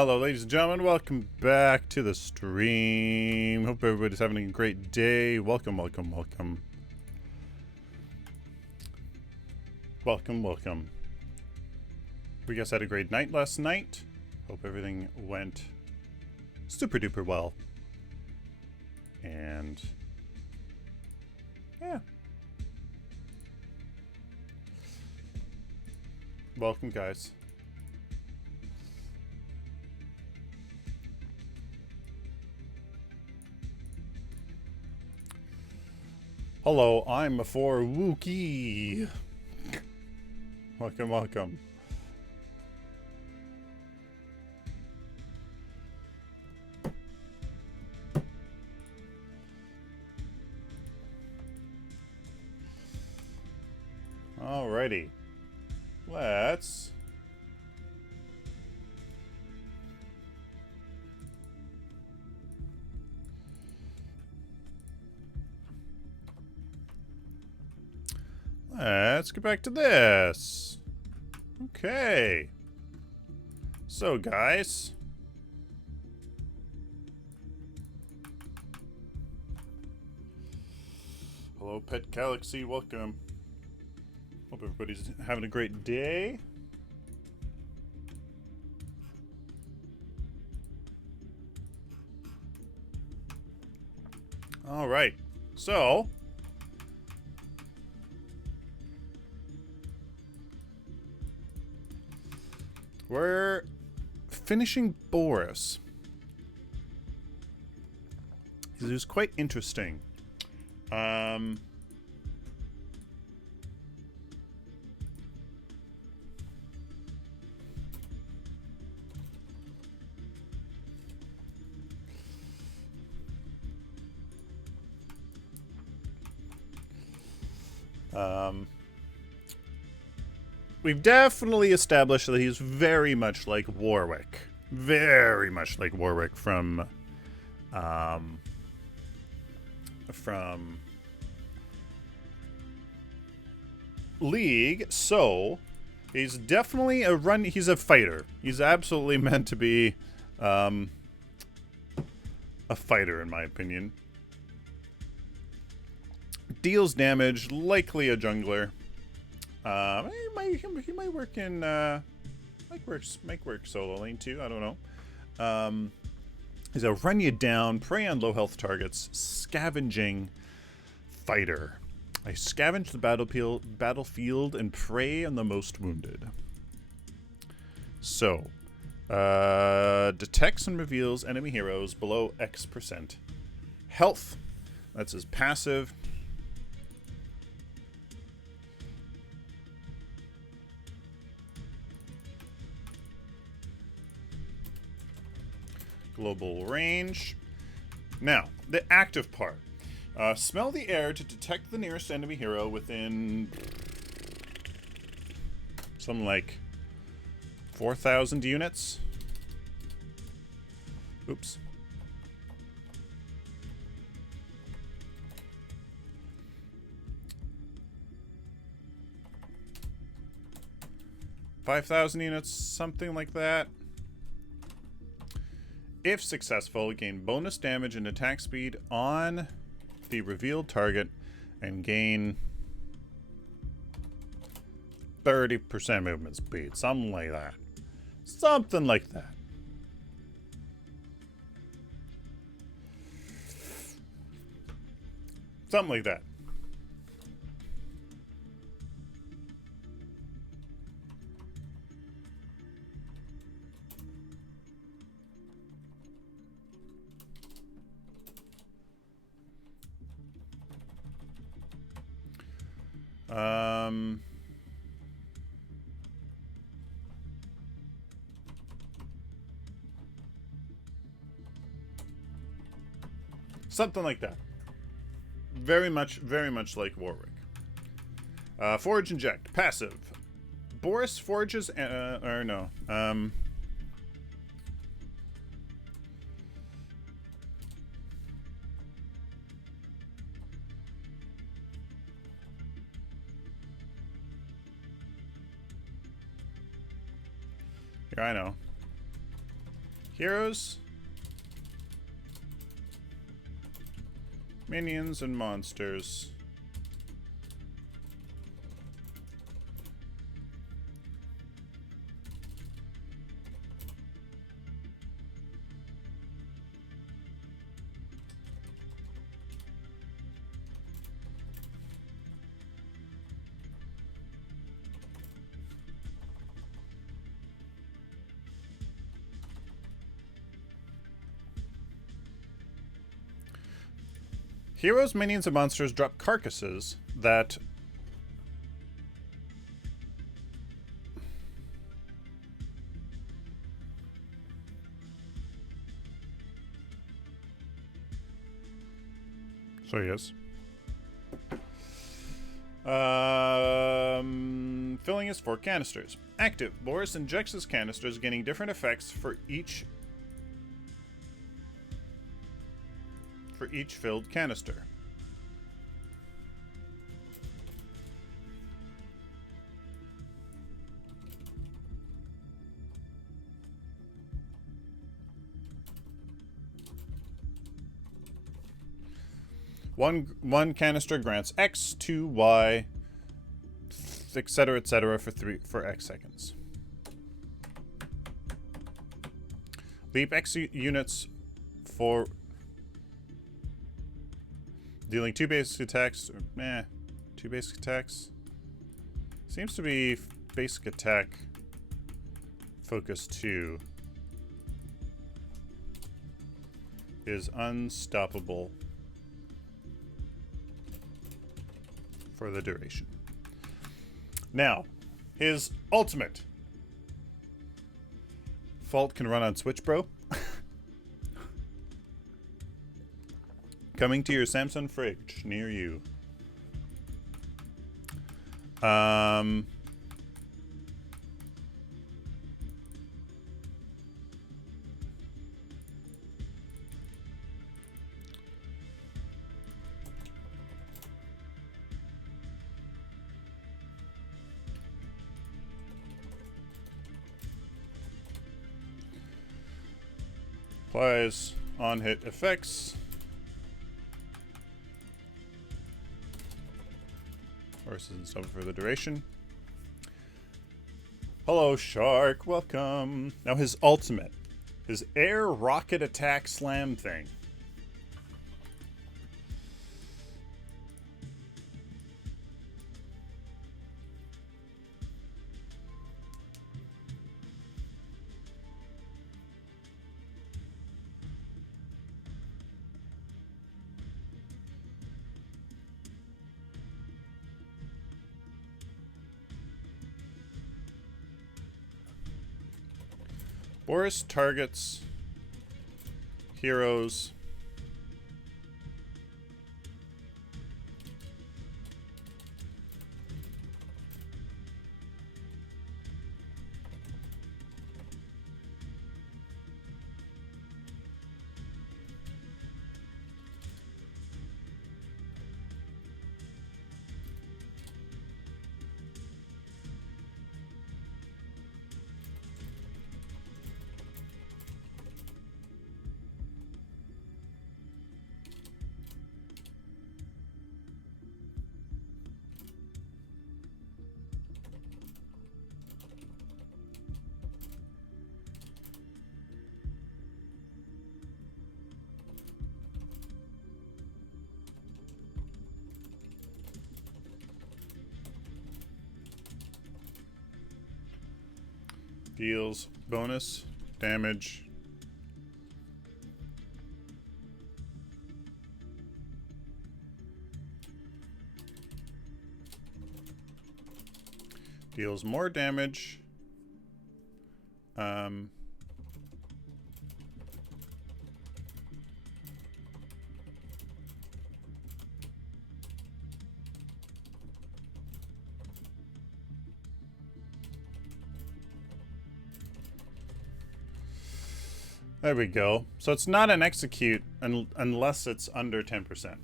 Hello, ladies and gentlemen. Welcome back to the stream. Hope everybody's having a great day. Welcome, welcome, welcome. Welcome, welcome. We guys had a great night last night. Hope everything went super duper well. And yeah. Welcome, guys. Hello, I'm for Wookie. Welcome, welcome. Alrighty. Let's get back to this. Okay. So, guys. Hello, Pet Galaxy. Welcome. Hope everybody's having a great day. All right. So, we're finishing Boris. It was quite interesting. We've definitely established that he's very much like Warwick. Very much like Warwick from League. So, he's definitely he's a fighter. He's absolutely meant to be a fighter, in my opinion. Deals damage, likely a jungler. He might work in might work solo lane too. I don't know. He's a run you down, prey on low health targets, scavenging fighter. I scavenge the battlefield and prey on the most wounded. So, detects and reveals enemy heroes below X% health. That's his passive. Global range. Now, the active part. Smell the air to detect the nearest enemy hero within something like 4,000 units. Oops. $5,000 units, something like that. If successful, gain bonus damage and attack speed on the revealed target and gain 30% movement speed. Something like that. Something like that. Something like that. Something like that. Very much like Warwick. Forge inject. Passive. Boris forges, or no. Here, I know. Heroes, minions, and monsters. Heroes, minions, and monsters drop carcasses that yes. Filling is 4 canisters. Active. Boris injects his canisters, gaining different effects for each filled canister. One canister grants X, 2 Y, etc., for X seconds. Leap X units for dealing 2 basic attacks. 2 basic attacks. Seems to be basic attack focus 2 is unstoppable for the duration. Now, his ultimate. Fault can run on Switch, bro. Coming to your Samsung fridge near you. Applies on hit effects. Horses and stuff for the duration. Hello, Shark. Welcome. Now his ultimate. His air rocket attack slam thing. Boris targets heroes deals bonus damage deals more damage there we go. So it's not an execute unless it's under 10%.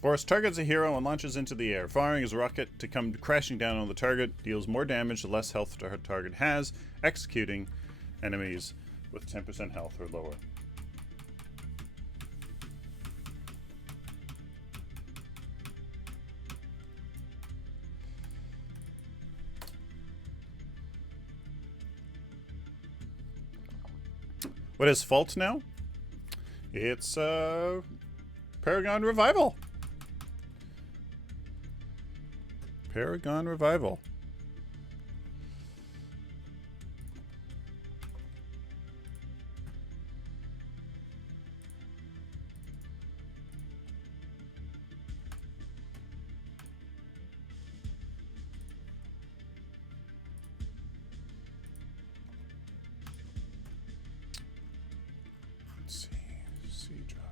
Boris targets a hero and launches into the air, firing his rocket to come crashing down on the target, deals more damage the less health the target has, executing enemies with 10% health or lower. What is fault now? It's Paragon Revival. Paragon Revival. Let's see. C drive.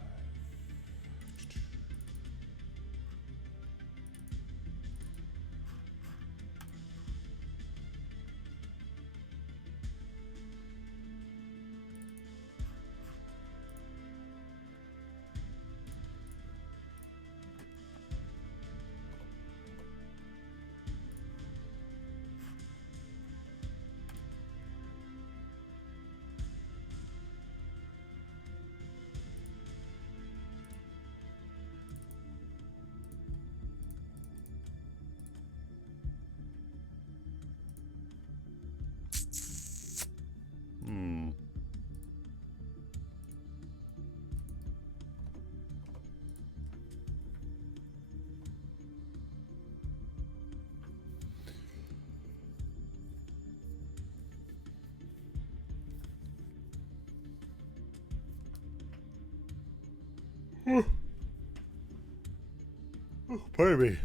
Pardon me.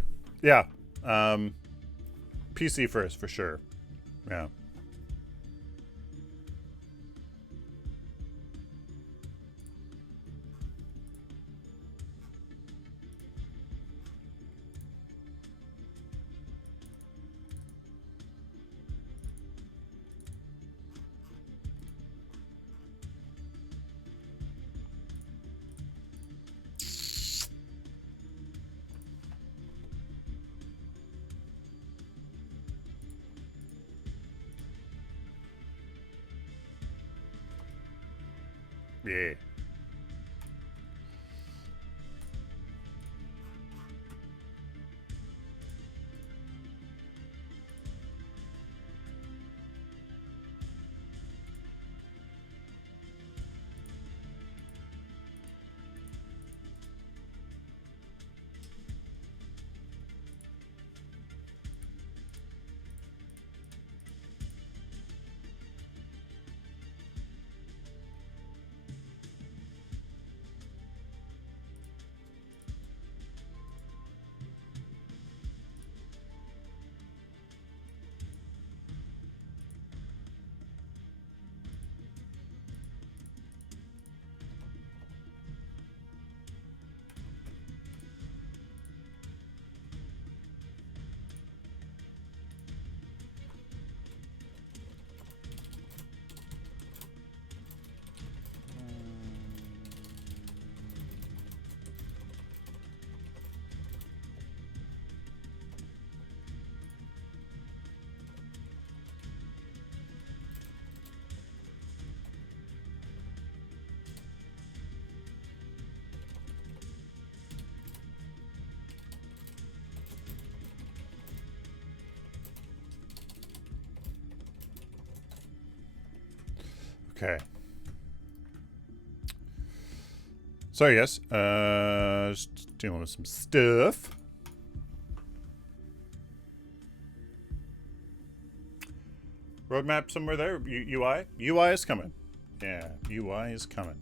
Yeah. PC first, for sure. Yeah. Yeah. Okay. So yes, just dealing with some stuff. Roadmap somewhere there. UI? UI is coming. Yeah, UI is coming.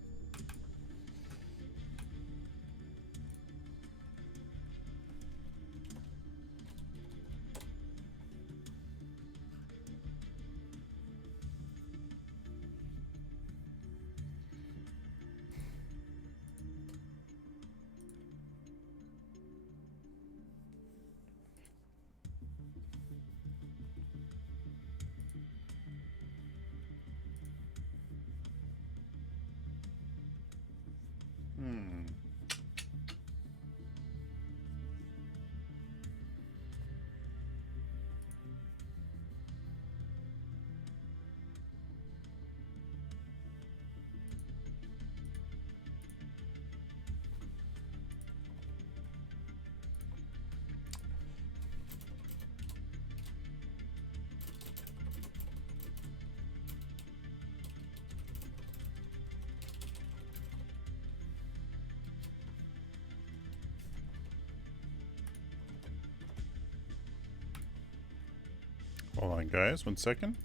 Hold on, guys. 1 second.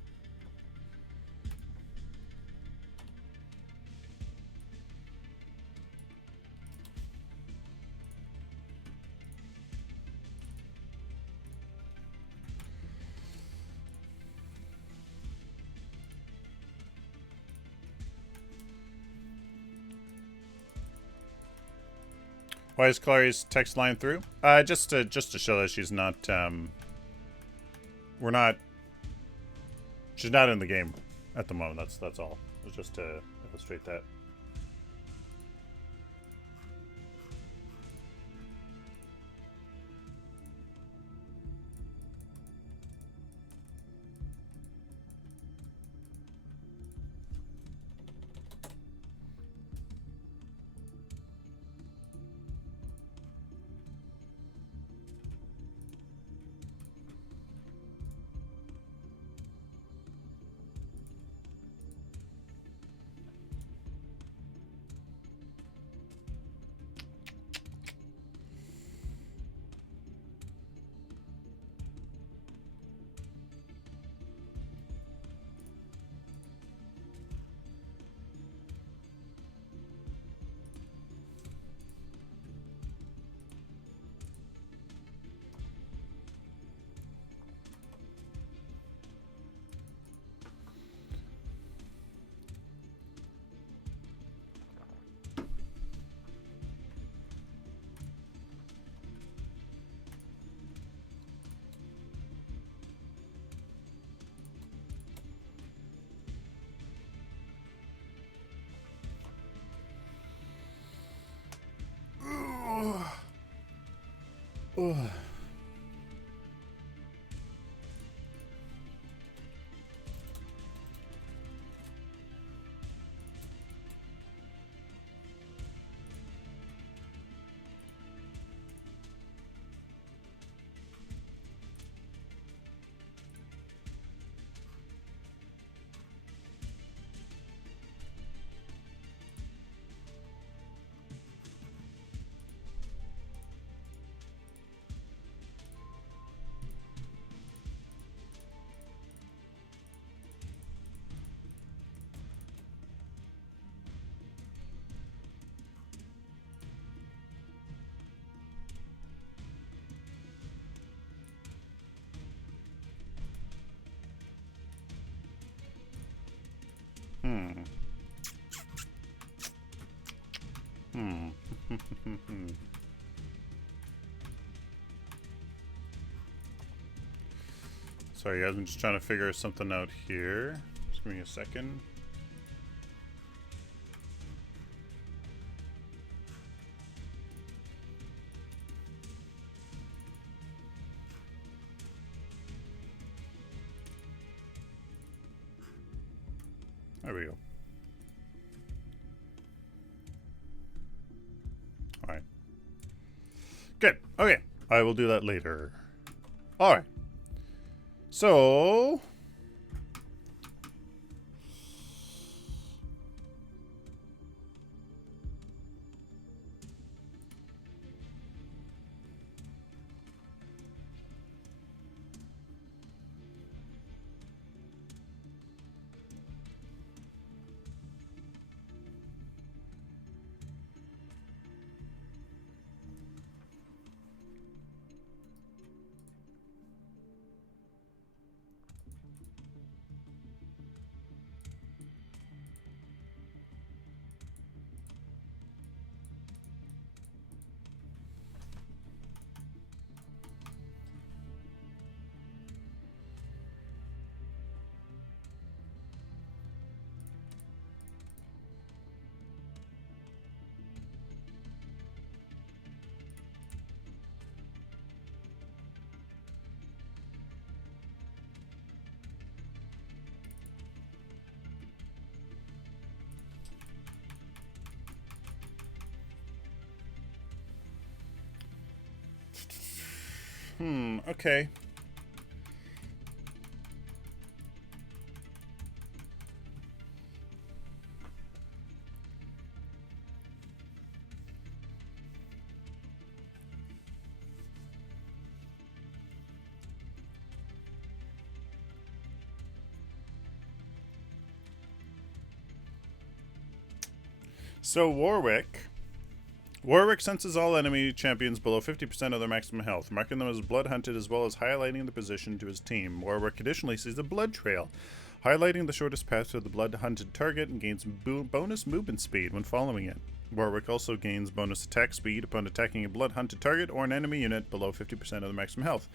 Why is Clary's text line through? Just to show that she's not. We're not. She's not in the game at the moment. That's all. It was just to illustrate that. Ugh. Sorry guys, I'm just trying to figure something out here. Just give me a second. There we go. Alright. Good. Okay. I will do that later. Alright. So... okay. So Warwick senses all enemy champions below 50% of their maximum health, marking them as blood hunted as well as highlighting the position to his team. Warwick additionally sees a blood trail, highlighting the shortest path to the blood hunted target and gains bonus movement speed when following it. Warwick also gains bonus attack speed upon attacking a blood hunted target or an enemy unit below 50% of the maximum health.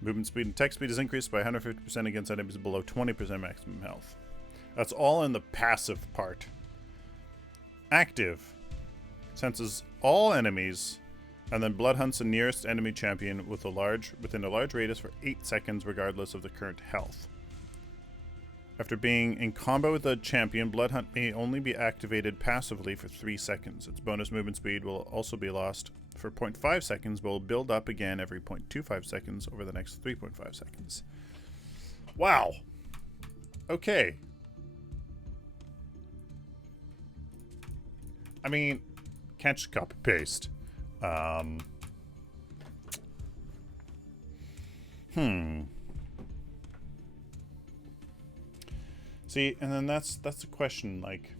Movement speed and attack speed is increased by 150% against enemies below 20% maximum health. That's all in the passive part. Active senses all enemies and then blood hunts the nearest enemy champion within a large radius for 8 seconds regardless of the current health. After being in combo with a champion, blood hunt may only be activated passively for 3 seconds. Its bonus movement speed will also be lost for 0.5 seconds but will build up again every 0.25 seconds over the next 3.5 seconds. Wow. Okay. I mean, can't just copy paste. See, and then that's the question. Like,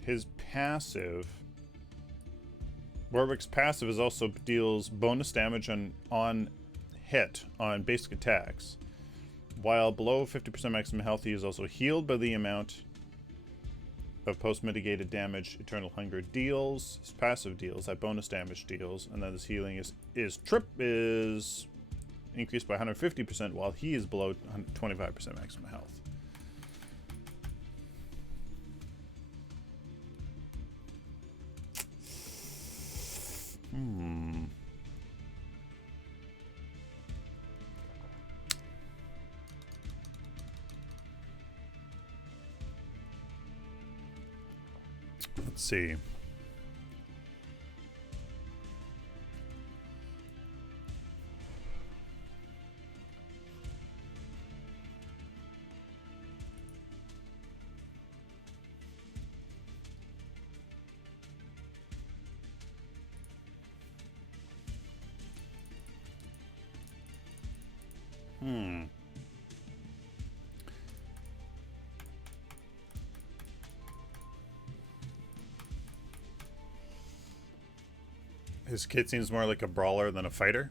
his passive, Warwick's passive is also deals bonus damage on hit on basic attacks, while below 50% maximum health, he is also healed by the amount of post-mitigated damage Eternal Hunger deals. His passive deals that bonus damage deals, and then his healing is increased by 150% while he is below 25% maximum health. Let's see. His kit seems more like a brawler than a fighter.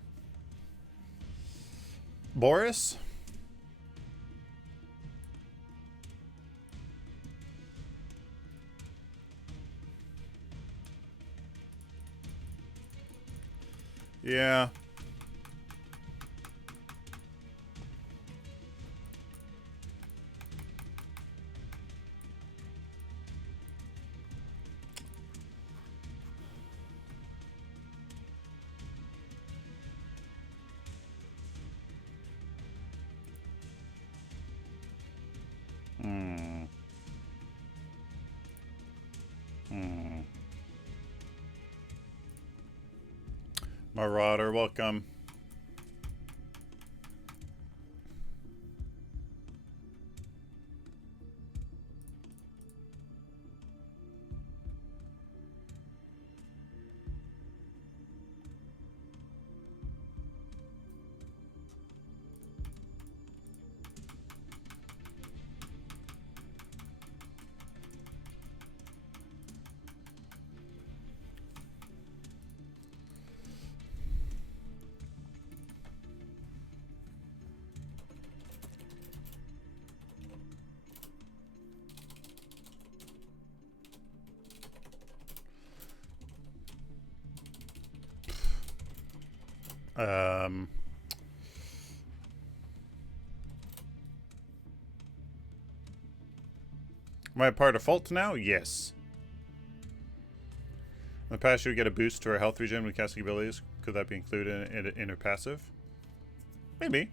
Boris? Yeah. Marauder, welcome. Am I part of fault now? Yes. In the past, you would get a boost to our health regen when casting abilities. Could that be included in her passive? Maybe.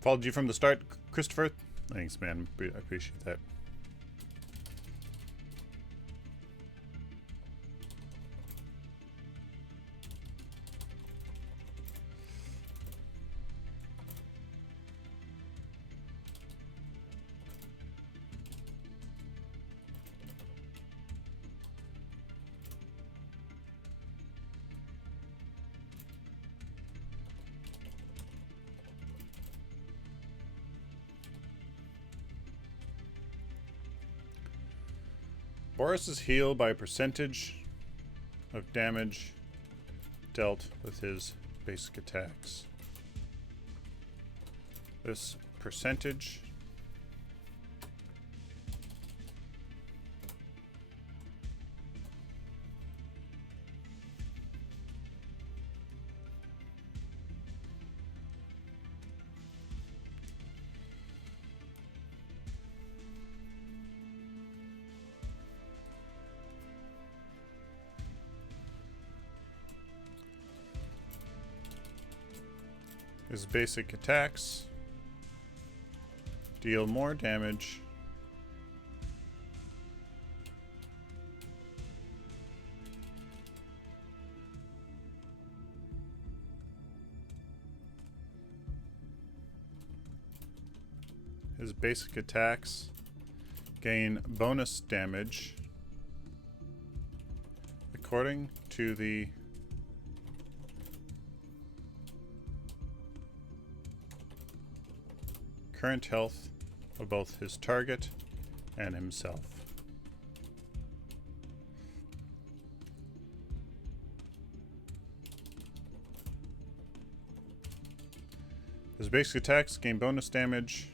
Followed you from the start, Christopher. Thanks, man. I appreciate that. Boris is healed by a percentage of damage dealt with his basic attacks. This percentage his basic attacks deal more damage his basic attacks gain bonus damage according to the current health of both his target and himself. His basic attacks gain bonus damage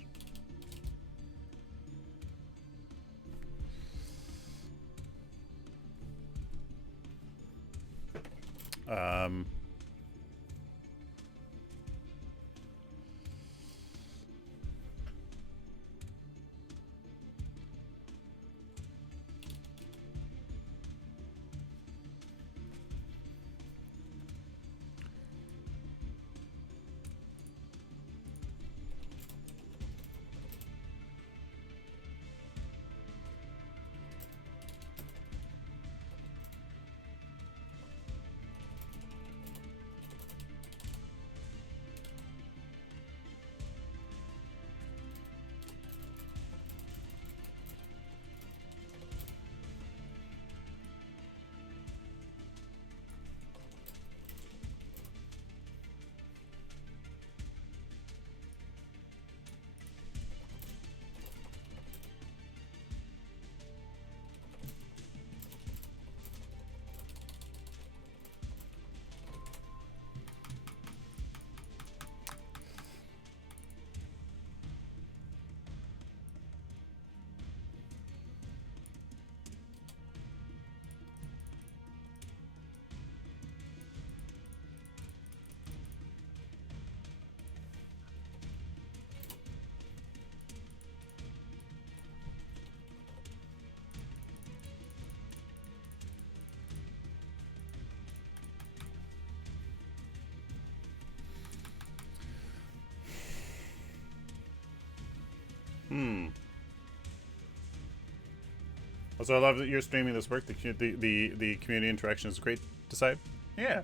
Also, I love that you're streaming this work. The community interaction is great to side. Yeah.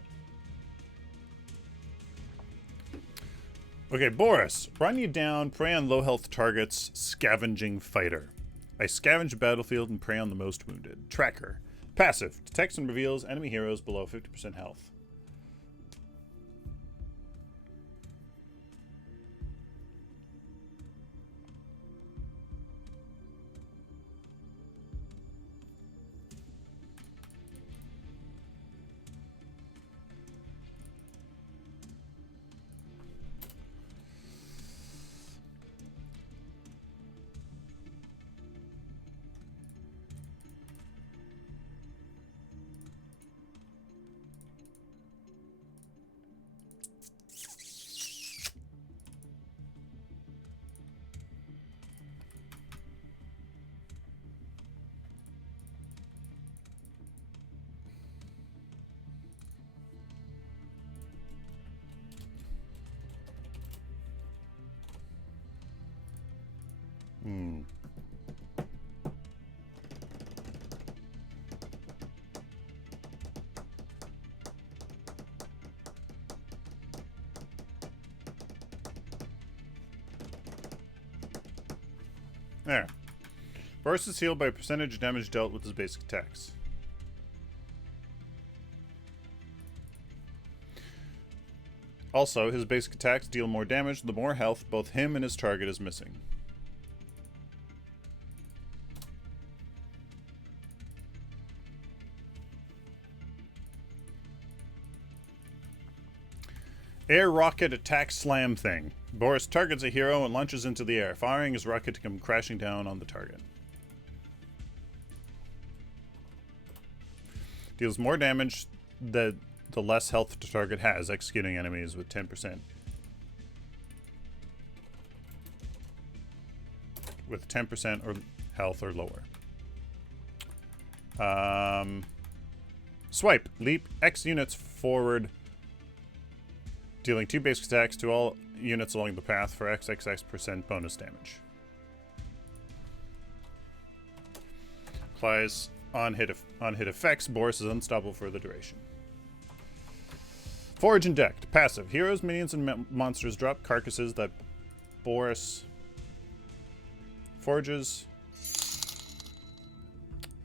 Okay, Boris. Run you down, prey on low health targets, scavenging fighter. I scavenge a battlefield and prey on the most wounded. Tracker. Passive. Detects and reveals enemy heroes below 50% health. There. Boris is healed by percentage damage dealt with his basic attacks. Also, his basic attacks deal more damage the more health both him and his target is missing. Air rocket attack slam thing. Boris targets a hero and launches into the air, firing his rocket to come crashing down on the target. Deals more damage the less health the target has, executing enemies with 10%. With 10% or health or lower. Swipe. Leap X units forward, dealing 2 basic attacks to all units along the path for XXX% bonus damage. Applies on hit effects. Boris is unstoppable for the duration. Forge and Decked. Passive. Heroes, minions, and monsters drop carcasses that Boris forges.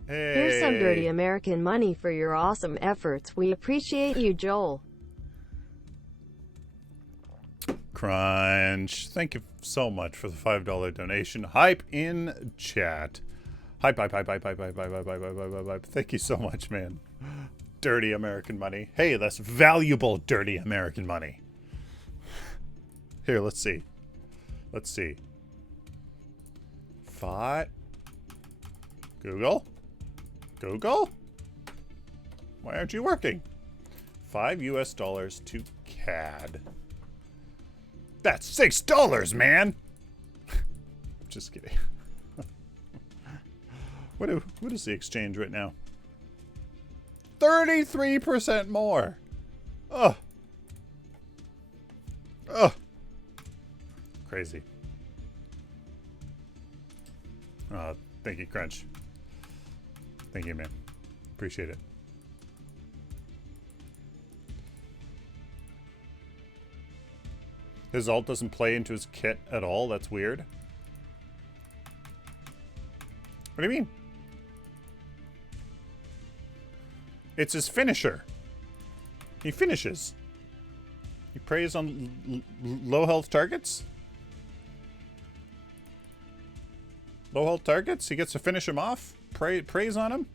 Hey. Here's some dirty American money for your awesome efforts. We appreciate you, Joel. Crunch. Thank you so much for the $5 donation. Hype in chat. Hype. Thank you so much, man. Dirty American money. Hey, that's valuable dirty American money. Here, let's see. Let's see. 5. Google? Why aren't you working? $5 US to CAD. That's $6, man! Just kidding. What is the exchange right now? 33% more! Ugh. Ugh. Crazy. Thank you, Crunch. Thank you, man. Appreciate it. His ult doesn't play into his kit at all? That's weird. What do you mean? It's his finisher. He finishes. He preys on low health targets? Low health targets? He gets to finish him off? Preys on him?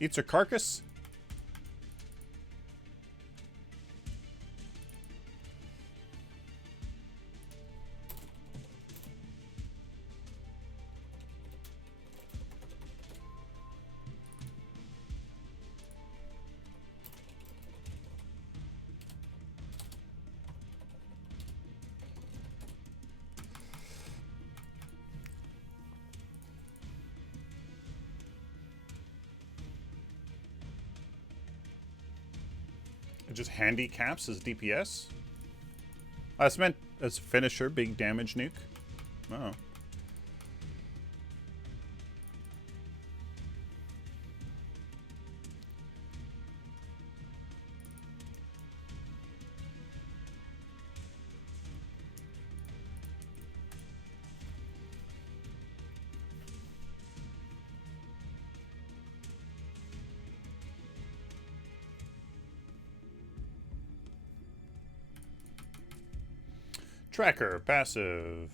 Eats a carcass? It just handicaps his DPS? That's meant as finisher, big damage nuke. Oh. Tracker, passive.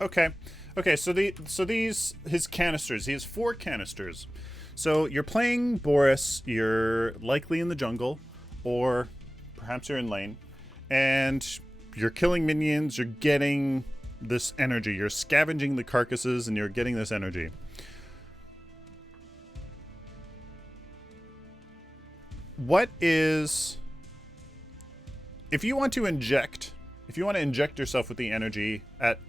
Okay. Okay, so these his canisters. He has 4 canisters. So you're playing Boris, you're likely in the jungle, or perhaps you're in lane, and you're killing minions, you're getting this energy. You're scavenging the carcasses and you're getting this energy. What is, if you want to inject yourself with the energy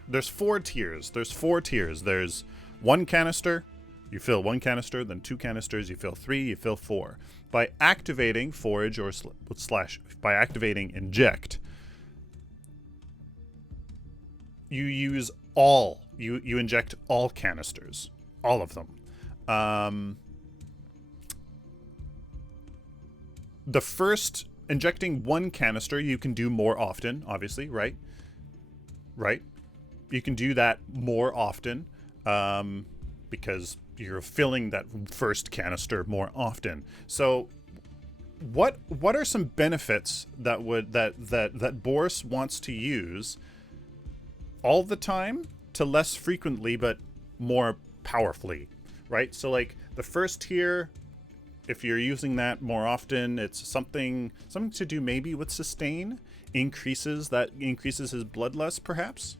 there's 4 tiers. There's 1 canister, you fill 1 canister, then 2 canisters, you fill 3, you fill 4. By activating forage or by activating inject, you use you inject all canisters, all of them. The first, injecting 1 canister, you can do more often, obviously, right? Right? You can do that more often because you're filling that first canister more often. So what are some benefits that Boris wants to use all the time to less frequently but more powerfully, right? So like the first tier, if you're using that more often, it's something to do maybe with sustain, increases his bloodlust perhaps.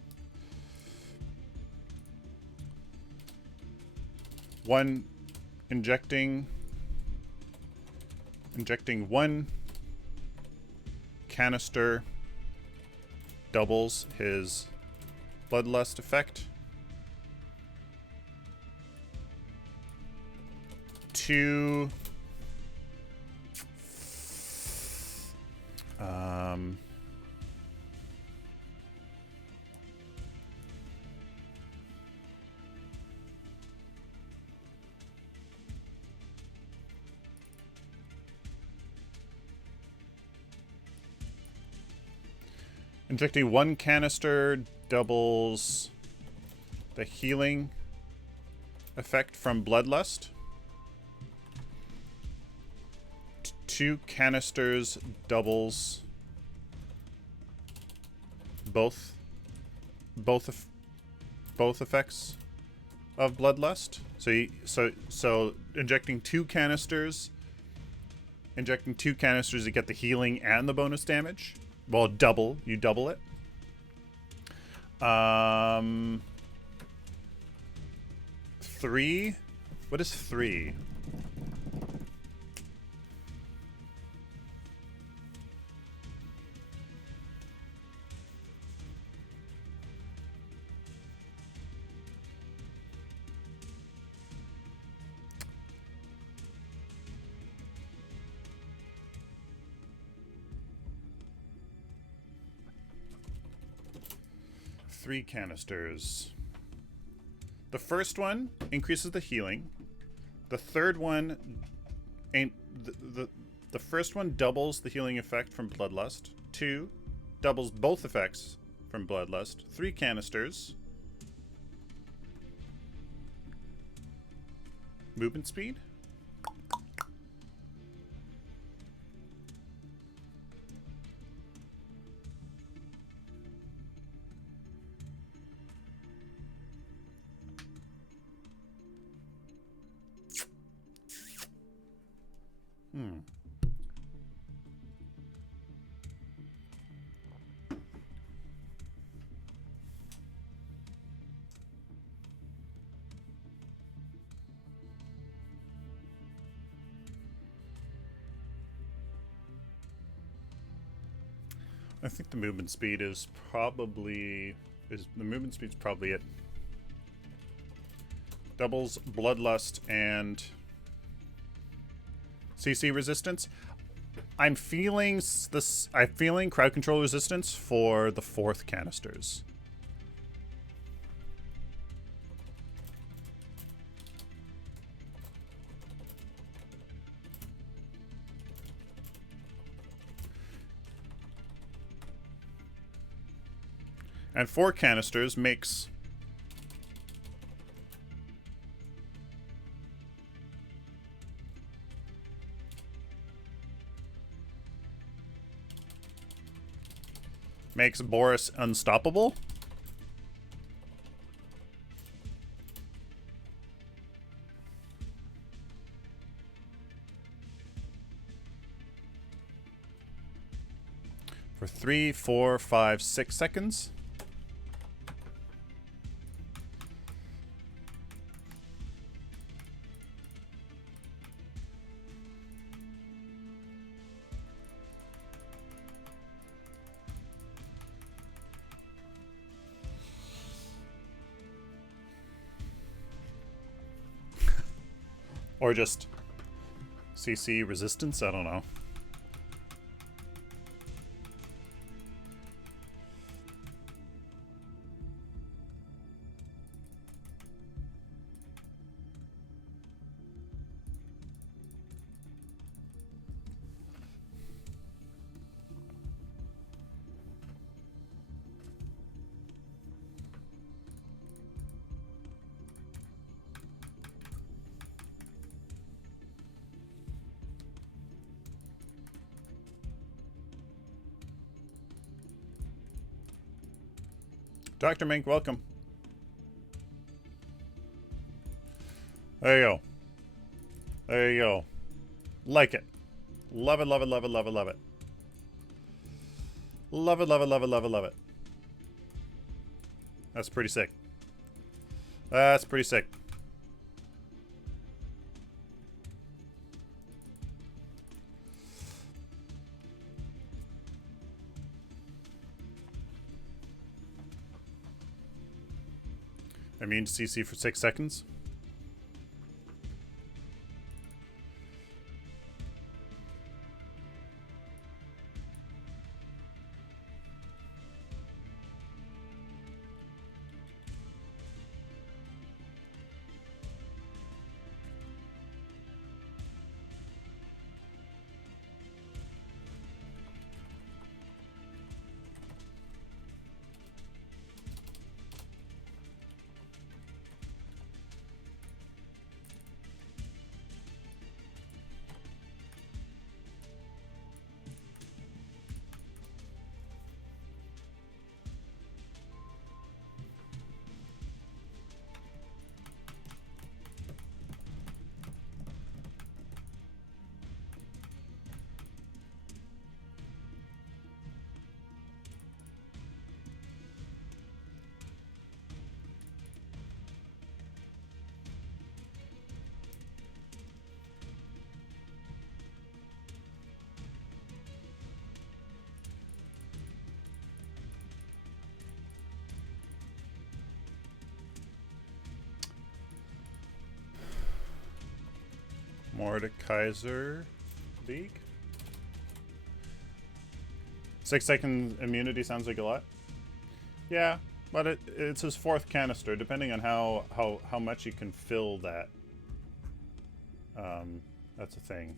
1 injecting 1 canister doubles his bloodlust effect. 2 injecting 1 canister doubles the healing effect from bloodlust. 2 canisters doubles both effects of bloodlust. So injecting 2 canisters, you get the healing and the bonus damage. Well, you double it. 3. What is 3? Three canisters. The first one increases the healing. The third one ain't the first one doubles the healing effect from bloodlust. 2 doubles both effects from bloodlust. 3 canisters. Movement speed. I think the movement speed is probably it. Doubles bloodlust and CC resistance. I'm feeling crowd control resistance for the 4th canisters. And 4 canisters makes Boris unstoppable. For 3, 4, 5, 6 seconds. Or just CC resistance, I don't know. Dr. Mink, welcome. There you go. There you go. Like it. Love it, love it, love it, love it, love it. Love it, love it, love it, love it, love it. That's pretty sick. That's pretty sick. Immune to CC for 6 seconds. Mordekaiser League. 6 second immunity sounds like a lot. Yeah, but it's his 4th canister. Depending on how much you can fill that, that's a thing.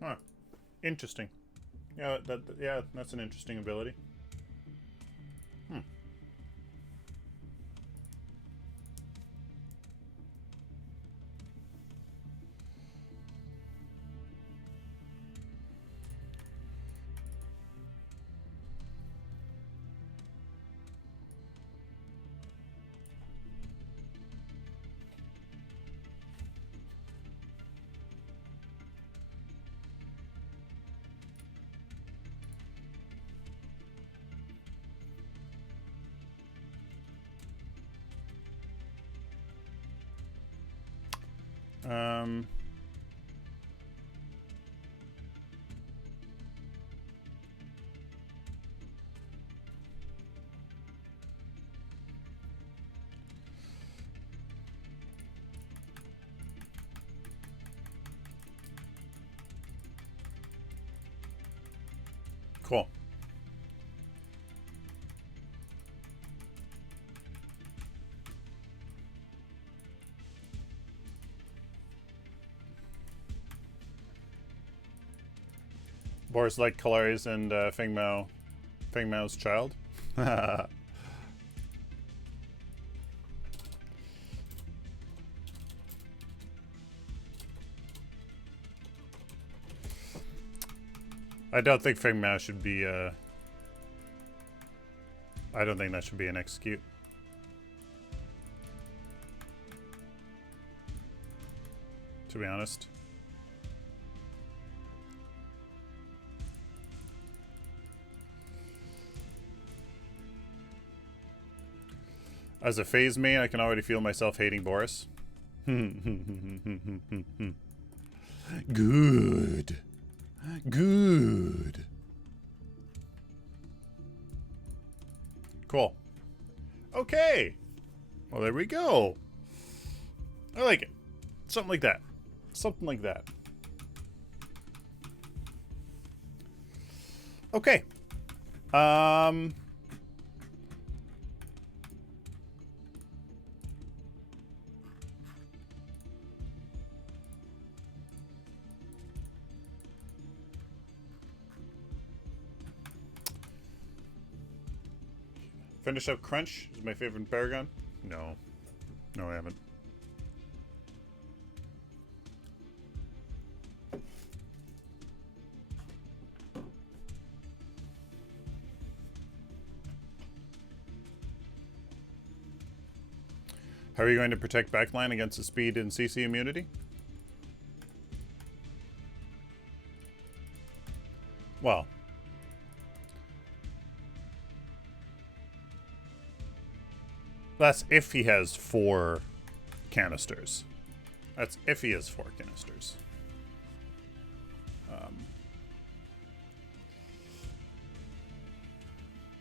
Huh. Interesting. Yeah, that's an interesting ability. Hmm. Um, cool. Boris like Kalaris and Feng Mao's child. I don't think Feng Mao should be, I don't think that should be an execute. To be honest. As a phase main, I can already feel myself hating Boris. Good. Good. Cool. Okay. Well, there we go. I like it. Something like that. Something like that. Okay. Finish up Crunch is my favorite Paragon. No. No, I haven't. How are you going to protect backline against the speed and CC immunity? Well, that's if he has 4 canisters. That's if he has 4 canisters.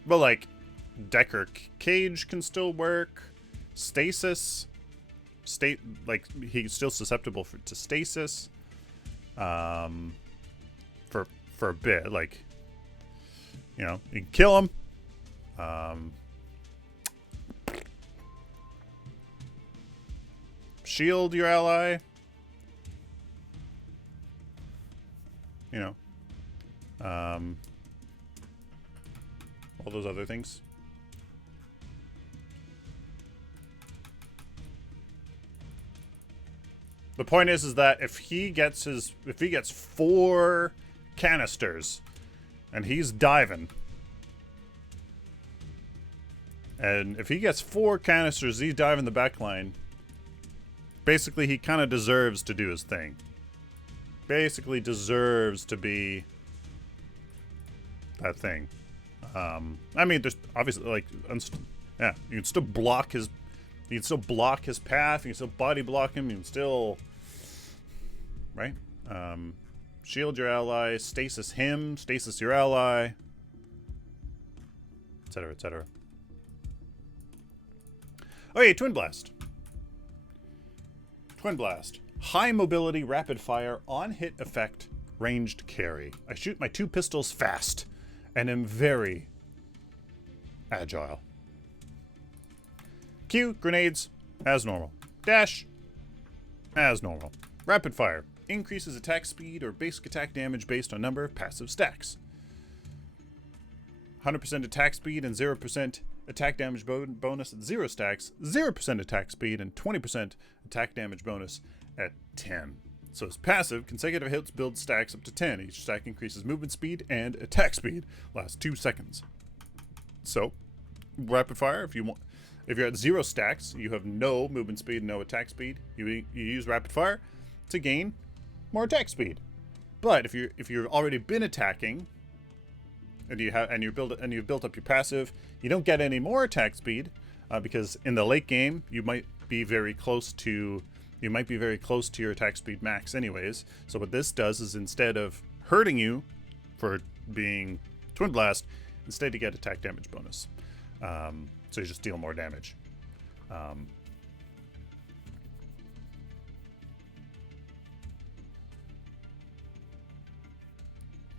But like, Decker Cage can still work. Stasis, like he's still susceptible to stasis. For a bit, like, you know, you can kill him. Shield your ally. You know. All those other things. The point is that if he gets 4 canisters and he's diving, and if he gets 4 canisters, he's diving the backline. Basically, he kind of deserves to do his thing. Basically, deserves to be that thing. I mean, there's obviously like, yeah, you can still block his. You can still block his path. You can still body block him. You can still, right? Shield your ally. Stasis him. Stasis your ally. Etc. Etc. Oh yeah, Twinblast. Twinblast. High mobility, rapid fire, on hit effect, ranged carry. I shoot my 2 pistols fast, and am very agile. Q, grenades, as normal. Dash, as normal. Rapid fire, increases attack speed or basic attack damage based on number of passive stacks. 100% attack speed and 0% attack damage bonus at 0 stacks, 0% attack speed and 20% attack damage bonus at 10. So his passive, consecutive hits build stacks up to 10. Each stack increases movement speed and attack speed. Lasts 2 seconds. So, rapid fire, if you're at 0 stacks, you have no movement speed, no attack speed. You use rapid fire to gain more attack speed. But if you've already been attacking, and you've built up your passive, you don't get any more attack speed because in the late game you might be very close to your attack speed max anyways. So what this does is, instead of hurting you for being Twinblast, instead you get attack damage bonus. So you just deal more damage.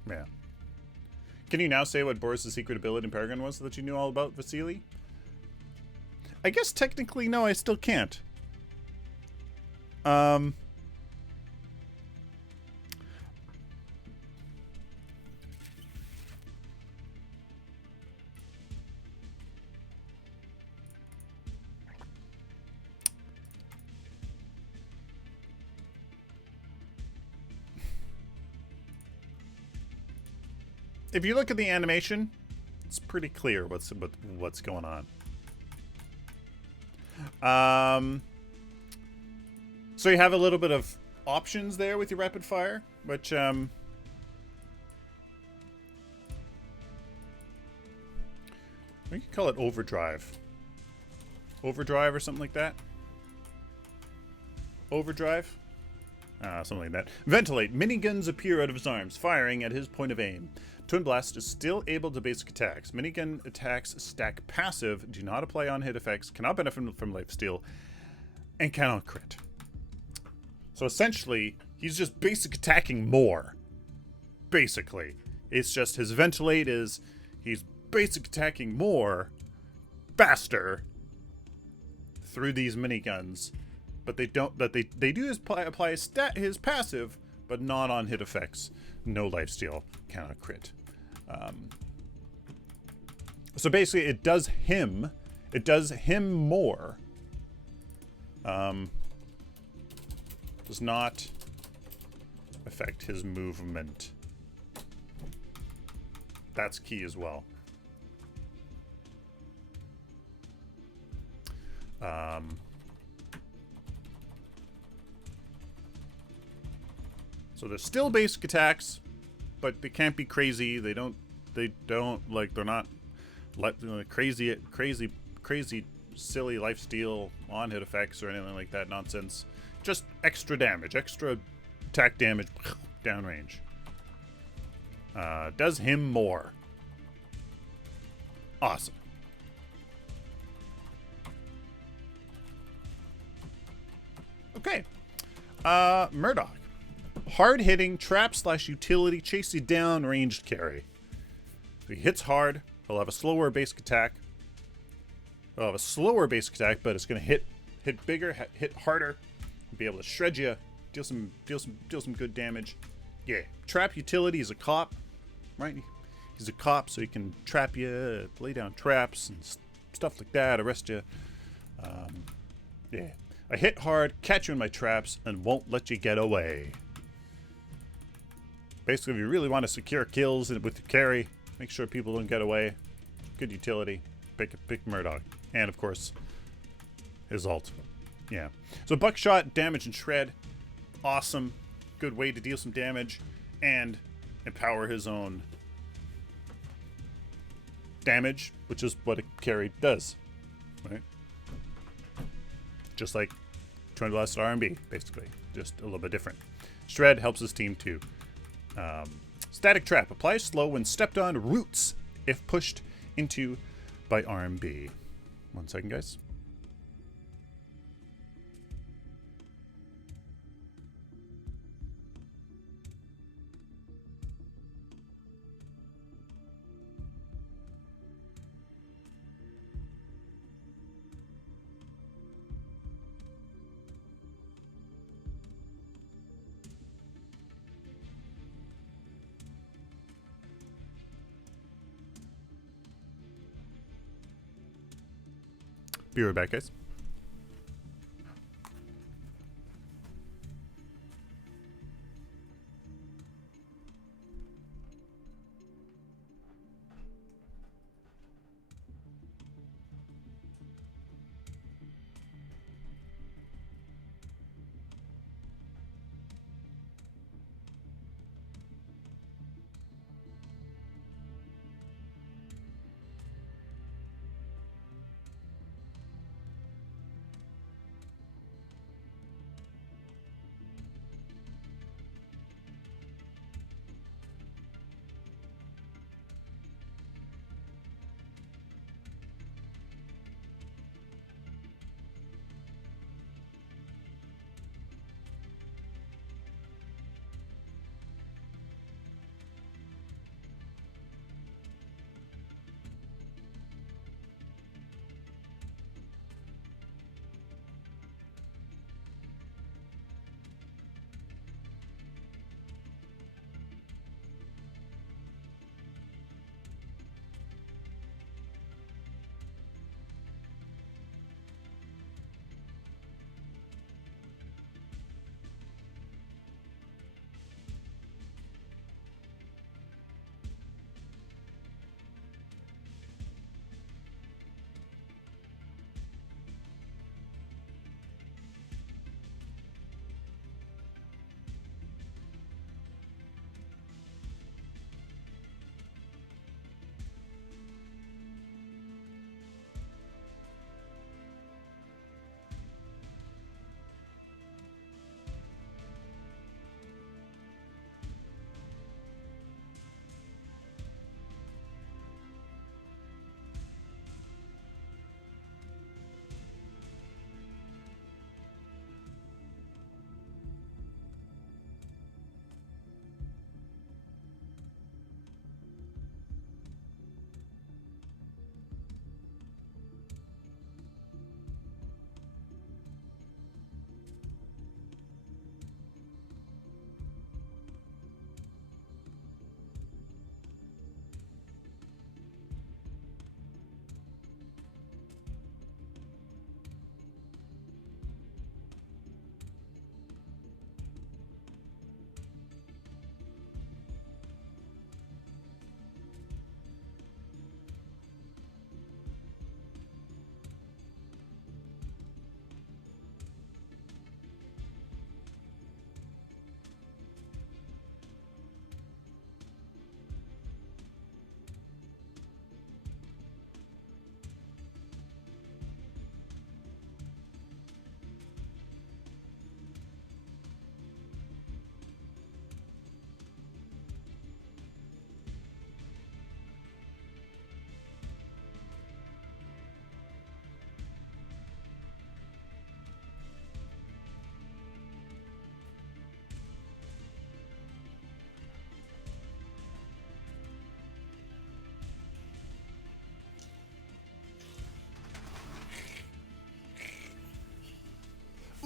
Yeah. Can you now say what Boris' secret ability in Paragon was that you knew all about, Vasily? I guess technically no, I still can't. if you look at the animation, it's pretty clear what's going on. So you have a little bit of options there with your rapid fire, which we could call it overdrive. Overdrive or something like that. Overdrive? Something like that. Ventilate. Miniguns appear out of his arms, firing at his point of aim. Twinblast is still able to basic attacks. Minigun attacks stack passive, do not apply on hit effects, cannot benefit from lifesteal, and cannot crit. So essentially, he's just basic attacking more. Basically. It's just his ventilate is he's basic attacking more, faster, through these miniguns. But they don't. But they do apply his passive, but not on hit effects. No lifesteal, cannot crit. So basically, it does him more. Does not affect his movement. That's key as well. So they're still basic attacks, but they can't be crazy. They don't like, they're not like crazy silly lifesteal on hit effects or anything like that nonsense. Just extra damage, extra attack damage, downrange. Does him more. Awesome. Okay. Murdock. Hard-hitting, trap/utility, chase you down, ranged carry. If he hits hard, he'll have a slower basic attack. He'll have a slower basic attack, but it's going to hit bigger, hit harder, be able to shred you, deal some good damage. Yeah, trap utility is a cop, right? He's a cop, so he can trap you, lay down traps and stuff like that, arrest you. Yeah, I hit hard, catch you in my traps, and won't let you get away. Basically, if you really want to secure kills with your carry, make sure people don't get away. Good utility. Pick Murdock. And, of course, his ult. Yeah. So, buckshot, damage, and shred. Awesome. Good way to deal some damage and empower his own damage, which is what a carry does. Right? Just like Twinblast R&B, basically. Just a little bit different. Shred helps his team, too. Static trap. Applies slow when stepped on roots if pushed into by RMB. 1 second, guys. Be right back, guys.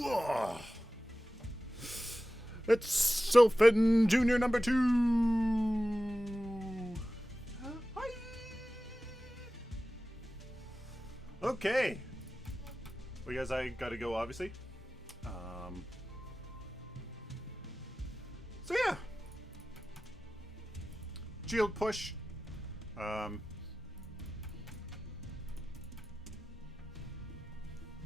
Ugh. It's Sylphin Junior number 2. Hi. Okay. Well, guys, I gotta go, obviously. So yeah. Shield push.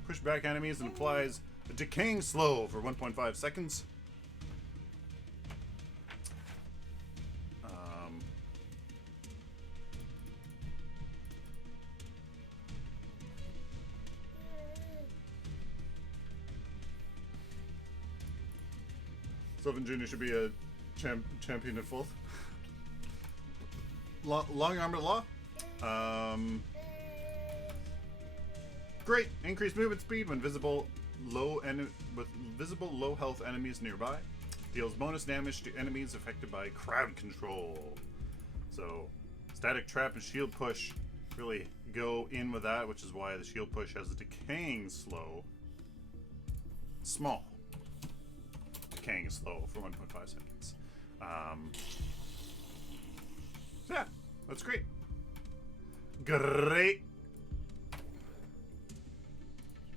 Push back enemies and applies a decaying slow for 1.5 seconds. Sylphin Jr. should be a champion at fourth. Long armor law. Great. Increased movement speed when visible low health enemies nearby. Deals bonus damage to enemies affected by crowd control. So static trap and shield push really go in with that, which is why the shield push has a decaying slow. Small. Decaying slow for 1.5 seconds. So yeah, that's great. Great.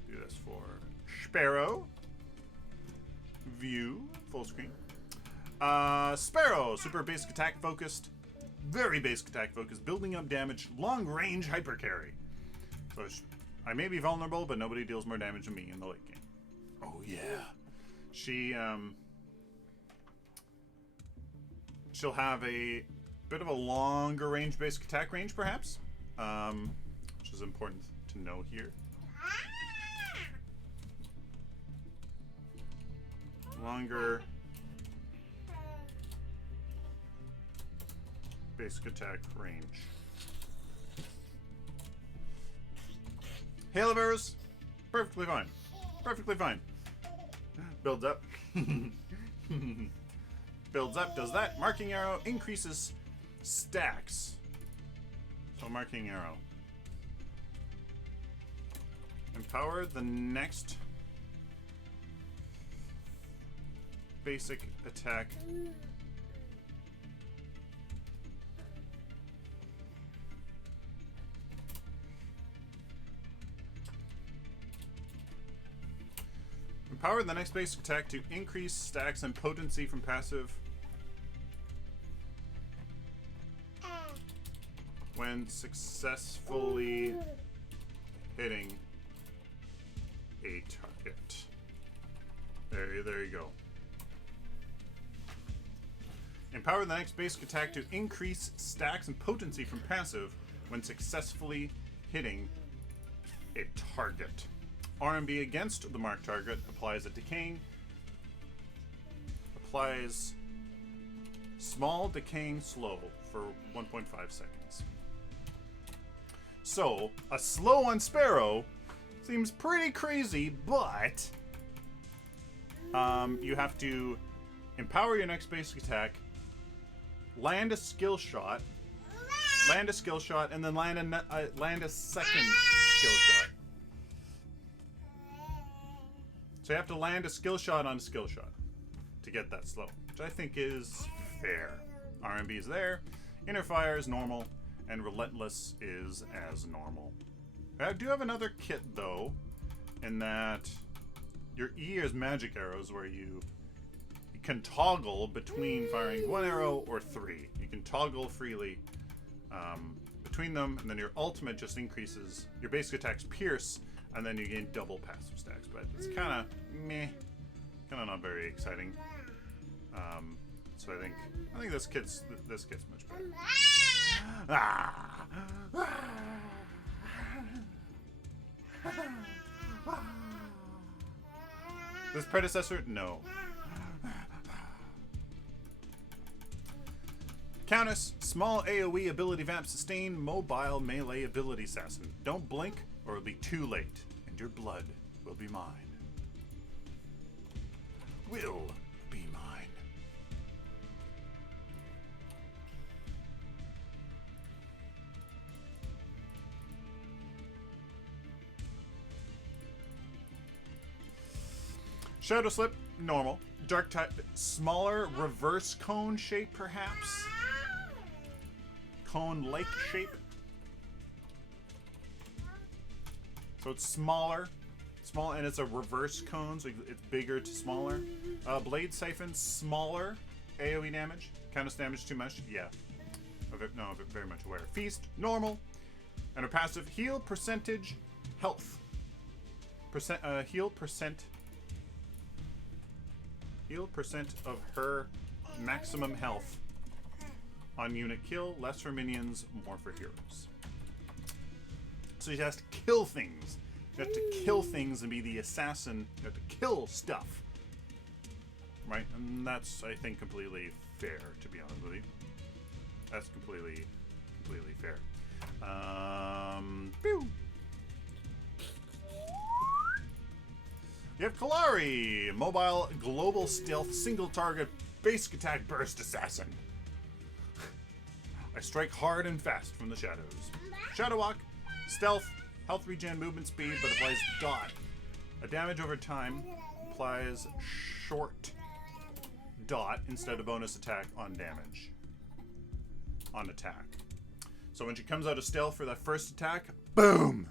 Do this for Sparrow. View, full screen. Sparrow, super basic attack focused. Very basic attack focused. Building up damage, long range hyper carry. So I may be vulnerable, but nobody deals more damage than me in the late game. Oh yeah. She'll have a bit of a longer range basic attack range, perhaps, which is important to know here. Longer basic attack range. Hail of arrows, perfectly fine. Perfectly fine. Builds up. Builds up, does that. Marking arrow increases stacks. So marking arrow. Empower the next basic attack. Empower the next basic attack to increase stacks and potency from passive when successfully hitting a target. There you go. Empower the next basic attack to increase stacks and potency from passive when successfully hitting a target. RMB against the marked target applies a decaying. Applies small decaying slow for 1.5 seconds. So, a slow on Sparrow seems pretty crazy, but you have to empower your next basic attack, land a skill shot, and then land a second skill shot. So you have to land a skill shot on a skill shot to get that slow, which I think is fair. RMB is there, inner fire is normal, and relentless is as normal. I do have another kit though, in that your E is magic arrows, where you can toggle between firing one arrow or three. You can toggle freely between them, and then your ultimate just increases your basic attacks pierce, and then you gain double passive stacks. But it's kind of meh, kind of not very exciting. So I think this kit's much better. This predecessor, no. Countess, small AoE ability vamp sustain, mobile melee ability assassin. Don't blink or it'll be too late, and your blood will be mine. Will be mine. Shadow Slip, normal. Dark type, smaller, reverse cone shape, perhaps. Cone-like shape. So it's smaller. Small, and it's a reverse cone, so it's bigger to smaller. Blade Siphon, smaller. AoE damage. Counter damage too much? Yeah. No, I'm very much aware. Feast, normal. And her passive, heal percentage health. Heal percent of her maximum health on unit kill. Less for minions, more for heroes. So you have to kill things. You have to kill things and be the assassin. You have to kill stuff. Right? And that's, I think, completely fair, to be honest with you. That's completely fair. Pew. You have Kalari, mobile, global stealth, single target, basic attack, burst assassin. I strike hard and fast from the shadows. Shadow Walk, stealth, health regen, movement speed, but applies dot. A damage over time applies short dot instead of bonus attack on damage. On attack. So when she comes out of stealth for that first attack, boom!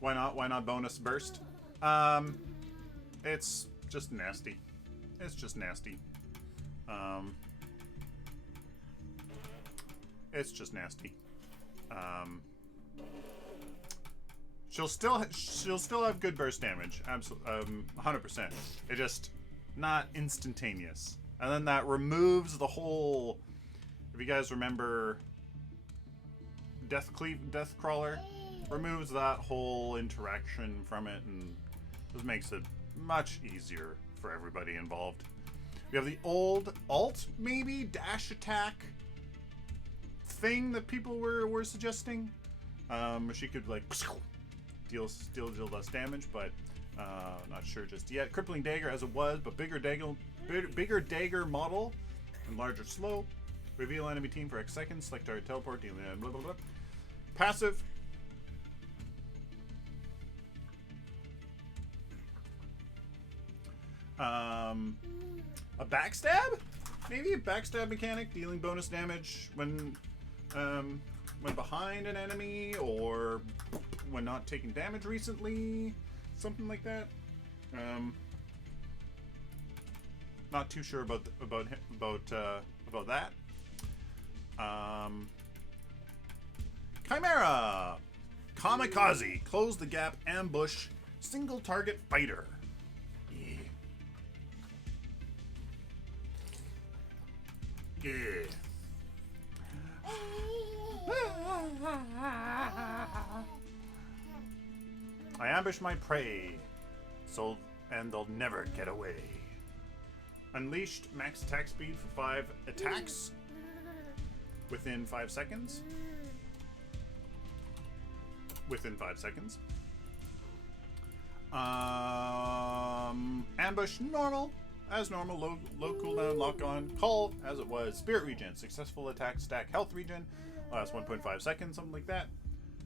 Why not? Why not bonus burst? It's just nasty. It's just nasty. It's just nasty. She'll still have good burst damage. Absolutely, 100%. It just not instantaneous. And then that removes the whole. If you guys remember, Death Crawler, removes that whole interaction from it and just makes it much easier for everybody involved. We have the old alt, maybe dash attack thing that people were suggesting. She could like deal less damage, but not sure just yet. Crippling dagger as it was, but bigger dagger model and larger slow. Reveal enemy team for X seconds. Select target teleport. Deal blah blah blah. Passive. A backstab? Maybe a backstab mechanic, dealing bonus damage when behind an enemy or when not taking damage recently, something like that. Not too sure about that. Chimera, kamikaze, close the gap, ambush, single target fighter. Yeah. I ambush my prey, and they'll never get away. Unleashed max attack speed for 5 attacks within 5 seconds. Ambush normal. As normal, low cooldown, lock on, call as it was. Spirit regen, successful attack stack, health regen, lasts 1.5 seconds, something like that.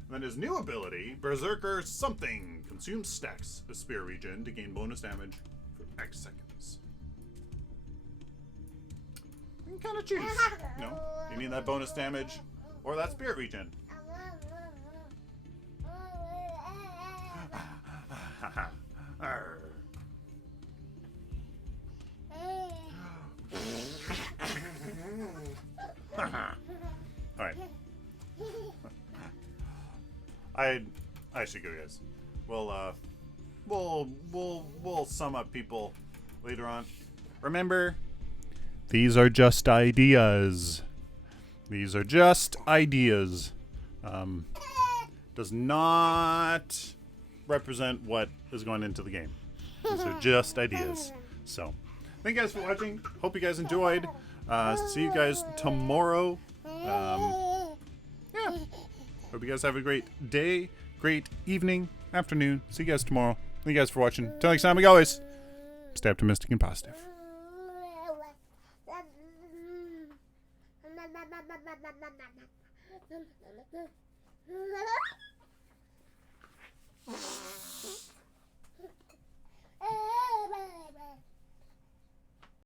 And then his new ability, Berserker something, consumes stacks of spirit regen to gain bonus damage for X seconds. You can kind of choose. No, you need that bonus damage or that spirit regen. Alright. I should go, guys. We'll sum up people later on. Remember, these are just ideas. These are just ideas. Does not represent what is going into the game. These are just ideas. So, thank you guys for watching. Hope you guys enjoyed. See you guys tomorrow. Yeah. Hope you guys have a great day, great evening, afternoon. See you guys tomorrow. Thank you guys for watching. Until next time, like always, stay optimistic and positive.